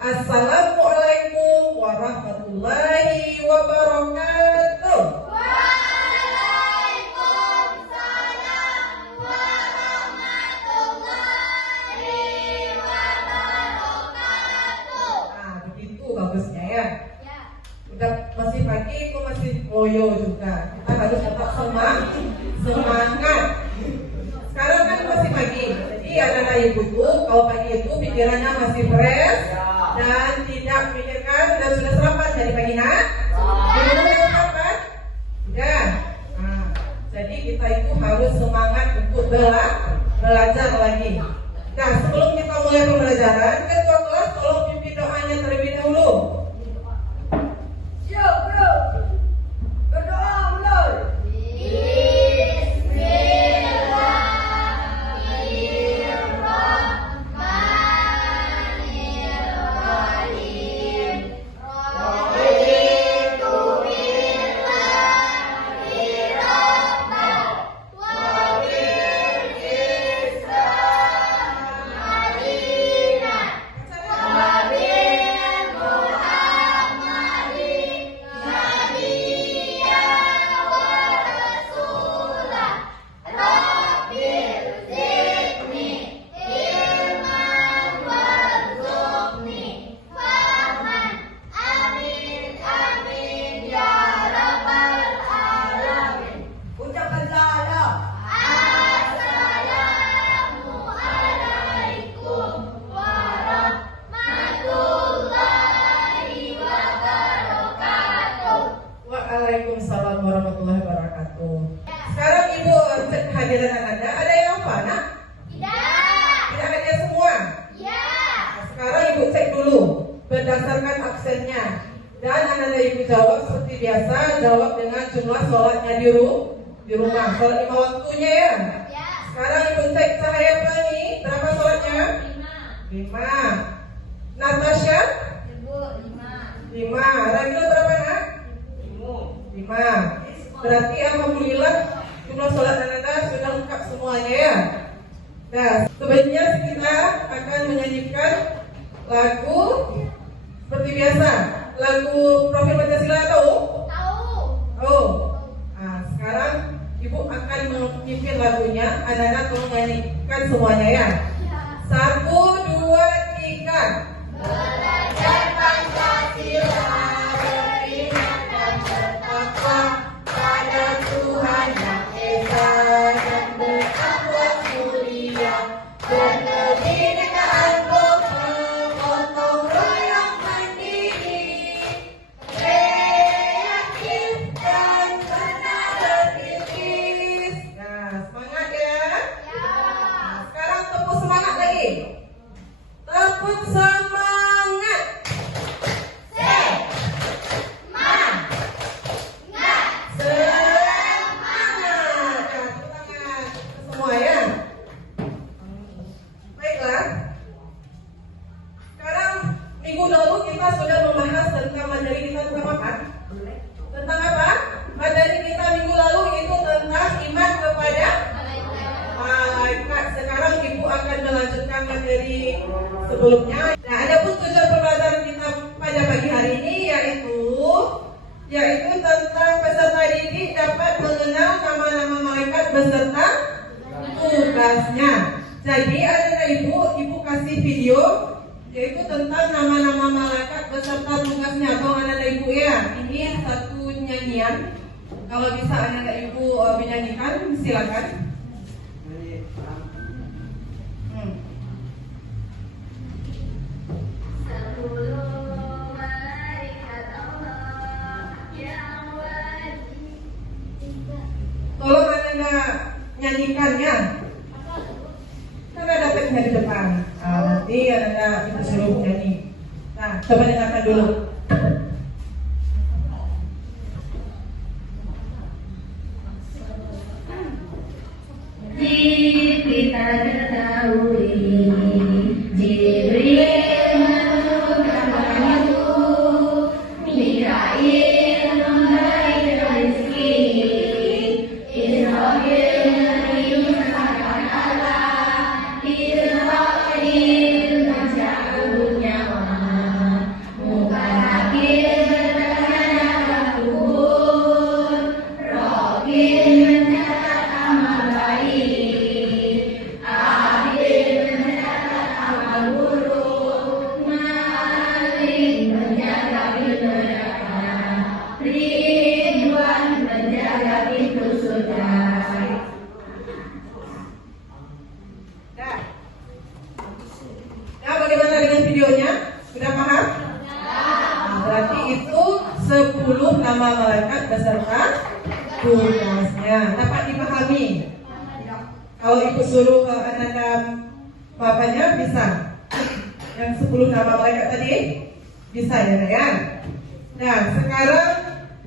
Assalamualaikum warahmatullahi wabarakatuh. Waalaikumsalam warahmatullahi wabarakatuh. Nah, begitu bagusnya ya. Udah masih pagi, kok masih loyo juga. Kita harus tetap semangat. Sekarang kan masih pagi, jadi anak-anak ibu tuh kalau pagi itu pikirannya masih fresh dan tidak pikirkan dan sudah selamat dari pagi nak. Minum udah selamat? Udah. Nah, jadi kita itu harus semangat untuk belajar lagi. Nah, sebelum kita mulai pembelajaran, ketua kelas tolong pimpin doanya terlebih dahulu. Siap, bro. Berdoa mulai. Waalaikumsalam warahmatullahi wabarakatuh. Sekarang ibu cek kehadiran Anda. Ada yang apa nak? Tidak ada semua? Nah, sekarang ibu cek dulu berdasarkan absennya. Dan anak-anak ibu jawab seperti biasa, jawab dengan jumlah sholatnya di rumah. Sholat 5 waktunya ya. Sekarang ibu cek Cahaya Pelangi, berapa sholatnya? 5. Natasha? 5. Ragil berapa nak? 5. Berarti alhamdulillah jumlah sholat Anda sudah lengkap semuanya ya. Nah, sebaiknya kita akan menyanyikan lagu seperti biasa. Lagu Profil Pancasila tahu? Oh. Nah, sekarang ibu akan memimpin lagunya. Anda tolong nyanyikan semuanya ya. 1, 2, 3. Belajar Pancasila. Pada Tuhan yang Esa dan berakhlak mulia, berkebinekaan gotong royong mandiri, kreatif dan pernah berkritis. Nah, semangat ya. Nah, sekarang tepuk semangat lagi. Tepuk semangat. Minggu lalu kita sudah membahas tentang materi kita tentang apa? Tentang apa? Materi kita minggu lalu itu tentang iman kepada malaikat. Sekarang ibu akan melanjutkan materi sebelumnya. Nah, ada pun tujuan pembelajaran kita pada pagi hari ini yaitu tentang peserta didik dapat mengenal nama-nama malaikat beserta tugasnya. Jadi ada ibu kasih video yaitu tentang nama-nama malaikat beserta tugasnya. Atau anak ibu ya, ini satu nyanyian. Kalau bisa anak ibu menyanyikan, silakan. Tolong anak nyanyikannya. Kan ada teksnya di depan. Nanti anak kita suruh nyanyi. Nah, coba dengarkan dulu. Kita ketahui Jibril menurunkan wahyu, Mikail memberi rezeki, Israfil meniupkan Allah, Israfil mencabut nyawa. nama malaikat beserta tugasnya. Dapat dipahami? Kalau ibu suruh ananda bapaknya bisa. Yang 10 nama malaikat tadi bisa ya. Nah sekarang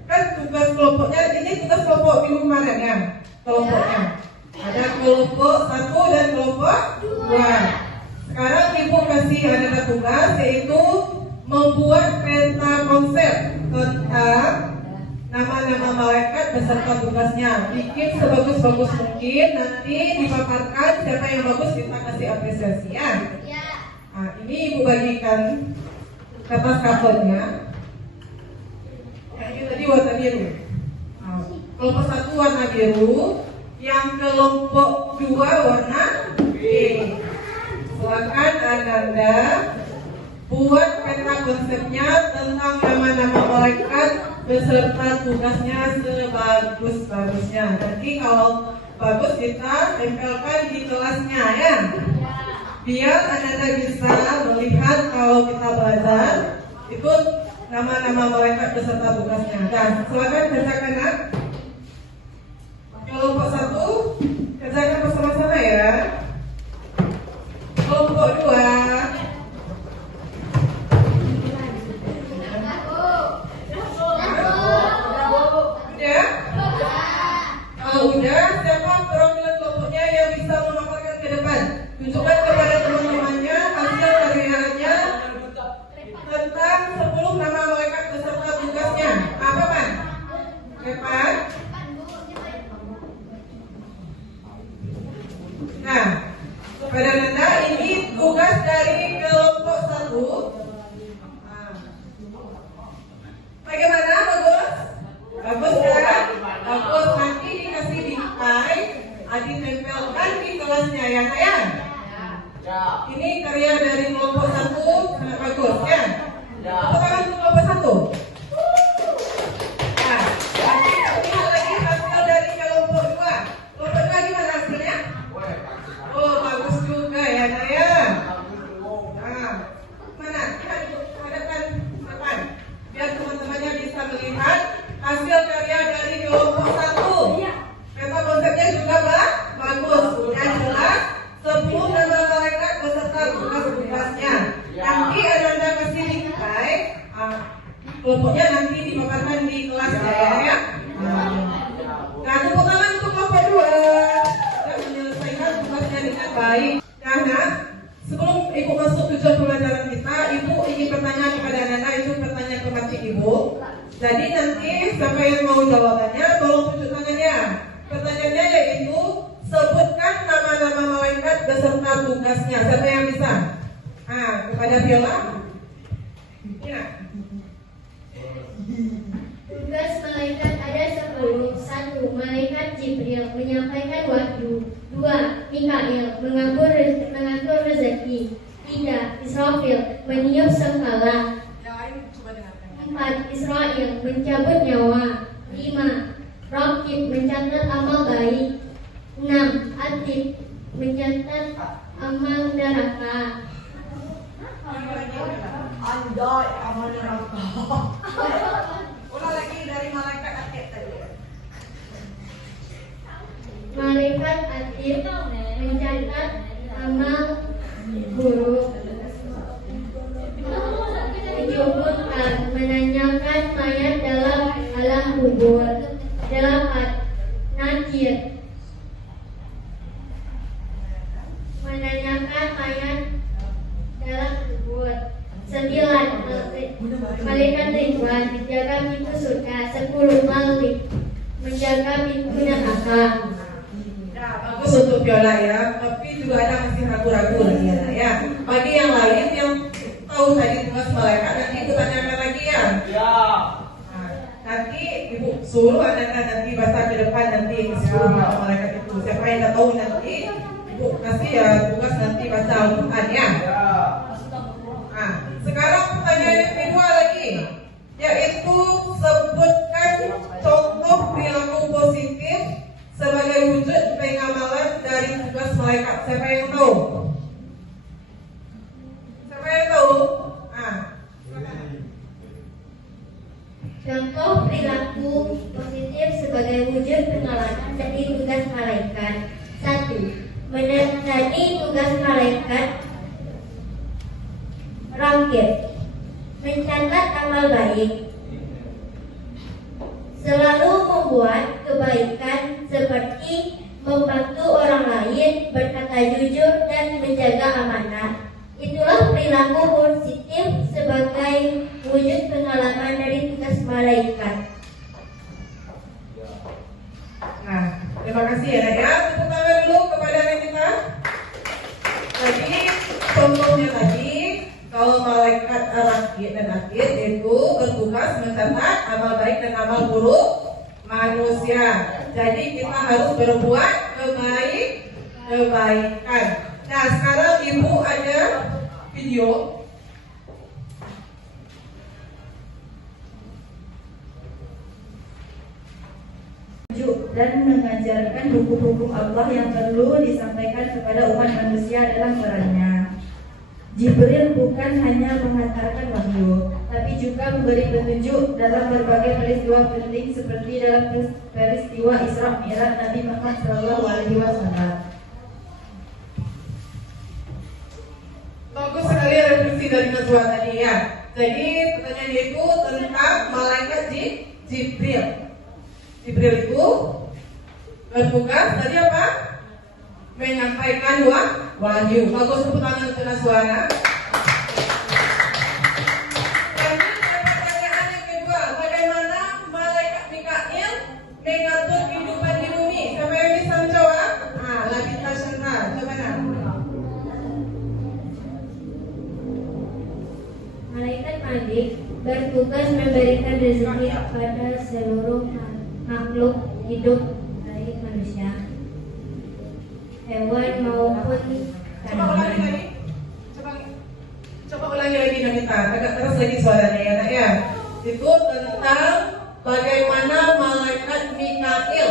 kan tugas kelompoknya, ini tugas kelompok minggu kemarin ya. Kelompoknya ada kelompok 1 dan kelompok 2. Sekarang ibu kasih ananda tugas yaitu membuat peta konsep tentang nama-nama malaikat beserta tugasnya. Bikin sebagus-bagus mungkin, nanti dipaparkan, siapa yang bagus kita kasih apresiasi ya. Nah, ini ibu bagikan kertas covernya. Yang ini tadi warna biru. Nah, kelompok 1 warna biru, yang kelompok 2 warna pink. Silakan Ananda buat peta konsepnya tentang nama-nama malaikat beserta tugasnya sebagus-bagusnya. Nanti kalau bagus kita tempelkan di kelasnya ya. Biar Anda bisa melihat kalau kita belajar itu nama-nama malaikat beserta tugasnya. Dan silakan kerjakan nak. Kelompok 1 kerjakan bersama-sama ya. Kelompok 2 udah, siapa perwakilan kelompoknya yang bisa memaparkan ke depan? Tunjukkan kepada teman-temannya hasil karyanya tentang 10 nama malaikat beserta tugasnya. Apa Pak? Depan. Nah, pada Nanda ini tugas dari kelompok 1. Bagaimana? Bagus? Bagus kan? Bagus. Nanti dikasih bingkai, ditempelkan di kelasnya ya sayang. Ini karya dari kelompok 1 sangat bagus ya. Tepuk tangan untuk kelompok 1. Nah, nanti kita lihat lagi hasil dari kelompok 2. Kelompok 2 gimana hasilnya? Oh bagus juga ya sayang. Nah, mana? Kita hadapkan depan biar teman-temannya bisa melihat hasil karya dari kelompok 1. Peta konsepnya juga bagus dan jelas. 10 nama malaikat beserta tugas-tugasnya. Nanti Anda kasih bingkai, kelompoknya nanti dipaparkan di kelas ya. Nah, tepuk tangan untuk kelompok 2 dan menyelesaikan tugasnya dengan baik. Karena sebelum ibu masuk tujuan pembelajaran kita, ibu ingin bertanya kepada Nana, itu pertanyaan ke makcik ibu. Jadi nanti siapa yang mau jawabannya, tolong tunjuk tangannya. Pertanyaannya yaitu sebutkan nama-nama malaikat beserta tugasnya. Siapa yang bisa? Kepada Viola. Ya. Tugas malaikat ada 10. 1. Malaikat Jibril menyampaikan wahyu. 2. Mikail mengatur rezeki. 3. Israfil meniup sengkala. 4. Israel mencabut nyawa. 5. Rakib mencatat amal baik. 6. Atid mencatat amal neraka. Andai amal neraka. Ulang lagi dari malaikat Atid tadi. Malaikat Atid mencatat amal buruk. Menyebutkan menanyakan mayat dalam alam kubur. 8. Nakir menanyakan mayat dalam kubur. 9. Malaikat Ridwan menjaga pintu surga. 10. Malik menjaga pintu neraka. Nah, bagus untuk Viola ya, tapi juga ada masih ragu-ragu lagi ya. Bagi yang lain yang tahu tadi tugas malaikat, nanti ibu tanyakan lagi ya. Nah, nanti ibu suruh nanti baca ke depan nanti suruh malaikat itu. Siapa yang tak tahu nanti ibu kasih ya tugas nanti baca Al-Quran ya. Nah, sekarang pertanyaan yang kedua lagi, yaitu sebutkan contoh perilaku positif sebagai wujud pengamalan dari tugas malaikat. Siapa yang tahu? Siapa yang tahu? Contoh perilaku positif sebagai wujud penolakan dari tugas malaikat. 1. Menandai tugas malaikat rakib, mencatat amal baik, selalu membuat kebaikan seperti membantu orang lain, berkata jujur, dan menjaga amanah. Itulah perilaku positif sebagai wujud pengalaman dari tugas malaikat. Nah, terima kasih ya Nak ya. Tepuk tangan dulu kepada anak kita. Jadi contohnya tadi, kalau malaikat rakib dan atid itu bertugas mencatat amal baik dan amal buruk manusia. Jadi kita harus berbuat kebaikan. Nah, sekarang Ibu ada video. Dan mengajarkan hukum-hukum Allah yang perlu disampaikan kepada umat manusia dalam perannya. Jibril bukan hanya menghantarkan wahyu, tapi juga memberi petunjuk dalam berbagai peristiwa penting seperti dalam peristiwa Isra Mi'raj Nabi Muhammad SAW. Bagus sekali refleksi dari Najwa tadi ya. Jadi pertanyaan itu tentang malaikat Jibril. Jibril itu bertugas tadi apa? Menyampaikan wahyu. Bagus, tepuk tangan untuk Najwa. Lanjut ke pertanyaan yang kedua. Bagaimana malaikat Mikail mengatur kehidupan di bumi? Siapa yang bisa menjawab? Labita Chandra, coba nak. Malaikat Malik bertugas memberikan rezeki kepada seluruh makhluk hidup, baik manusia, hewan maupun Coba ulangi tanaman. lagi. Coba ulangi lagi Nagita. Agak keras lagi suaranya ya Nak ya. Itu tentang bagaimana malaikat Mikail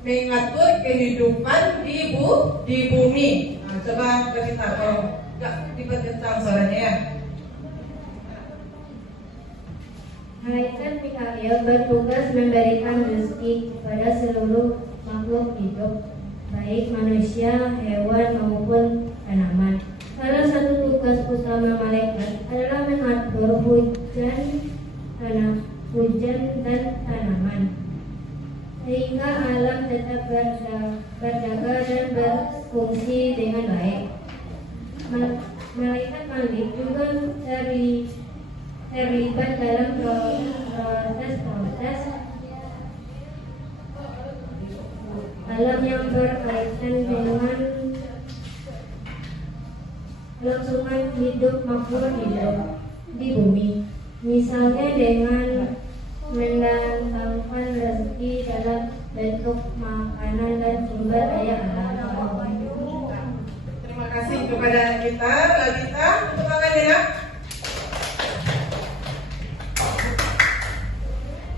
mengatur kehidupan di bumi. Nah, coba Nagita kalau enggak diperkencang suaranya ya. Malaikat Mikail bertugas memberikan rezeki kepada seluruh makhluk hidup, baik manusia, hewan maupun tanaman. Salah satu tugas utama malaikat adalah mengatur hujan dan tanaman, sehingga alam tetap berjaga dan berfungsi dengan baik. Malaikat Malik juga terlibat dalam proses alam yang berkaitan dengan kelangsungan hidup makhluk hidup di bumi, misalnya dengan mendatangkan rezeki dalam bentuk makanan dan sumber daya alam. Terima kasih kepada kita, Labita. Tepuk tangan ya.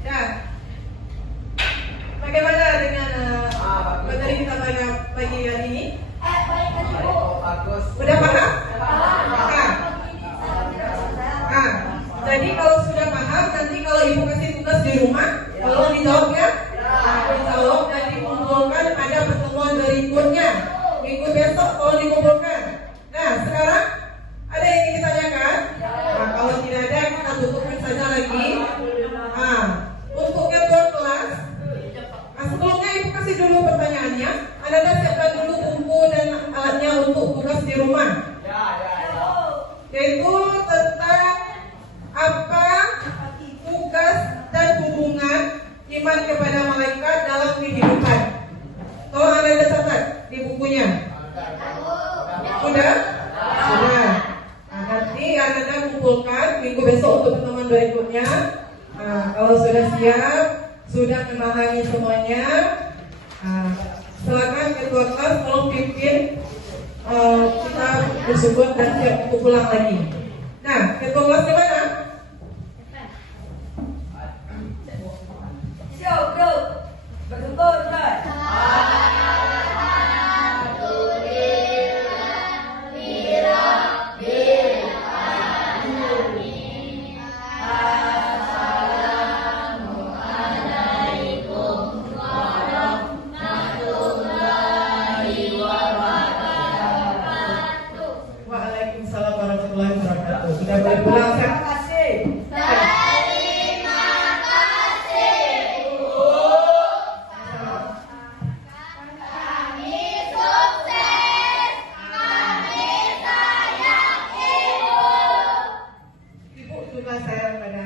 Ya. Bagaimana dengan materi kita pada pagi hari ini? Bagus. Udah paham? Jadi kalau sudah paham, nanti kalau ibu kasih tugas di rumah, tolong dijawab ya. Dijawab dan dikumpulkan pada pertemuan berikutnya. Minggu besok tolong dikumpulkan. Nah, sekarang ada yang ingin ditanyakan? Nah, kalau tidak ada, kita tutupkan saja lagi. Untuk ketua kelas, sebelumnya ibu kasih dulu pertanyaannya. Anda siapkan dulu buku dan alatnya untuk tugas di rumah. Yaitu tentang apa tugas dan hubungan iman kepada malaikat dalam kehidupan. Tolong Anda catat di bukunya. Sudah? Sudah. Nah, nanti Anda kumpulkan minggu besok untuk pertemuan berikutnya. Kalau sudah siap, sudah memahami semuanya, silakan ketua kelas tolong pimpin. Kita bersyukur dan siap untuk pulang lagi. Nah, ketua kelas gimana? Siap, bro. Bersyukur, Ustaz. kasih sayang pada